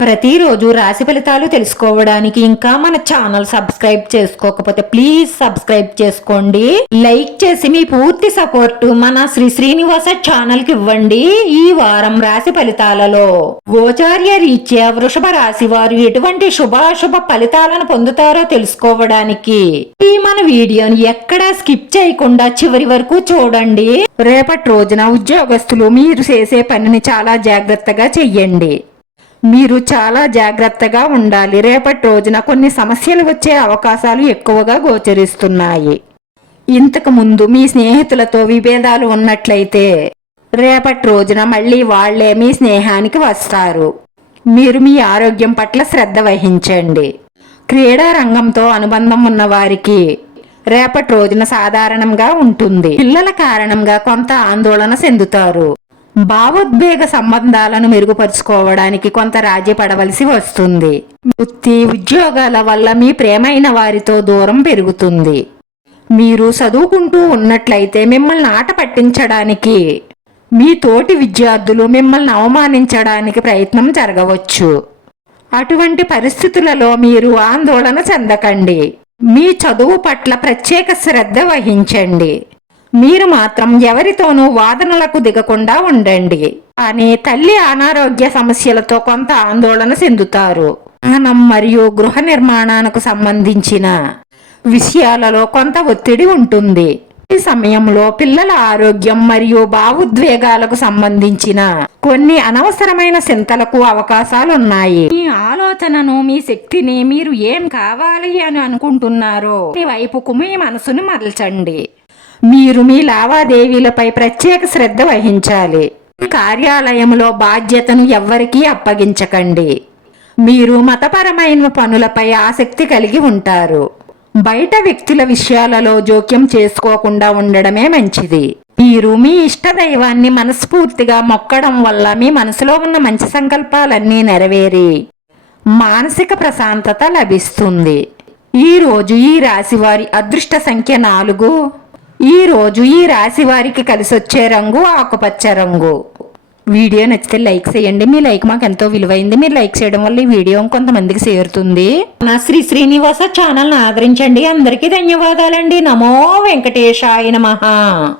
ప్రతిరోజు రాశి ఫలితాలు తెలుసుకోవడానికి ఇంకా మన ఛానల్ సబ్స్క్రైబ్ చేసుకోకపోతే ప్లీజ్ సబ్స్క్రైబ్ చేసుకోండి. లైక్ చేసి మీ పూర్తి సపోర్ట్ మన శ్రీ శ్రీనివాస ఛానల్కి ఇవ్వండి ఈ వారం రాశి ఫలితాలలో. గోచార్య రీత్యా వృషభ రాశి వారు ఎటువంటి శుభాశుభ ఫలితాలను పొందుతారో తెలుసుకోవడానికి ఈ మన వీడియోని ఎక్కడా స్కిప్ చేయకుండా చివరి వరకు చూడండి. రేపటి రోజున ఉద్యోగస్తులు మీరు చేసే పనిని చాలా జాగ్రత్తగా చెయ్యండి. మీరు చాలా జాగ్రత్తగా ఉండాలి. రేపటి రోజున కొన్ని సమస్యలు వచ్చే అవకాశాలు ఎక్కువగా గోచరిస్తున్నాయి. ఇంతకు ముందు మీ స్నేహితులతో విభేదాలు ఉన్నట్లయితే రేపటి రోజున మళ్ళీ వాళ్ళే మీ స్నేహానికి వస్తారు. మీరు మీ ఆరోగ్యం పట్ల శ్రద్ధ వహించండి. క్రీడా రంగంతో అనుబంధం ఉన్న వారికి రేపటి రోజున సాధారణంగా ఉంటుంది. పిల్లల కారణంగా కొంత ఆందోళన చెందుతారు. భావోద్వేగ సంబంధాలను మెరుగుపరుచుకోవడానికి కొంత రాజీ పడవలసి వస్తుంది. వృత్తి ఉద్యోగాల వల్ల మీ ప్రేమైన వారితో దూరం పెరుగుతుంది. మీరు చదువుకుంటూ ఉన్నట్లయితే మిమ్మల్ని ఆట పట్టించడానికి మీ తోటి విద్యార్థులు మిమ్మల్ని అవమానించడానికి ప్రయత్నం జరగవచ్చు. అటువంటి పరిస్థితులలో మీరు ఆందోళన చెందకండి. మీ చదువు పట్ల ప్రత్యేక శ్రద్ధ వహించండి. మీరు మాత్రం ఎవరితోనూ వాదనలకు దిగకుండా ఉండండి. కానీ తల్లి అనారోగ్య సమస్యలతో కొంత ఆందోళన చెందుతారు. వాహనం మరియు గృహ నిర్మాణానికి సంబంధించిన విషయాలలో కొంత ఒత్తిడి ఉంటుంది. ఈ సమయంలో పిల్లల ఆరోగ్యం మరియు భావోద్వేగాలకు సంబంధించిన కొన్ని అనవసరమైన చింతలకు అవకాశాలున్నాయి. మీ ఆలోచనను మీ శక్తిని మీరు ఏం కావాలి అని అనుకుంటున్నారో మీ వైపుకు మీ మనసును మరల్చండి. మీరు మీ లావాదేవీలపై ప్రత్యేక శ్రద్ధ వహించాలి. కార్యాలయంలో బాధ్యతను ఎవ్వరికీ అప్పగించకండి. మీరు మతపరమైన పనులపై ఆసక్తి కలిగి ఉంటారు. బయట వ్యక్తుల విషయాలలో జోక్యం చేసుకోకుండా ఉండడమే మంచిది. మీరు మీ ఇష్ట దైవాన్ని మనస్ఫూర్తిగా మొక్కడం వల్ల మీ మనసులో ఉన్న మంచి సంకల్పాలన్నీ నెరవేరి మానసిక ప్రశాంతత లభిస్తుంది. ఈ రోజు ఈ రాశి వారి అదృష్ట సంఖ్య నాలుగు. ఈరోజు ఈ రాశి వారికి కలిసి వచ్చే రంగు ఆకుపచ్చ రంగు. వీడియో నచ్చితే లైక్ చేయండి. మీ లైక్ మాకు ఎంతో విలువైంది. మీరు లైక్ చేయడం వల్ల ఈ వీడియో కొంతమందికి చేరుతుంది. నా శ్రీ శ్రీనివాస ఛానల్ ఆదరించండి. అందరికీ ధన్యవాదాలండి. నమో వెంకటేశాయ మహా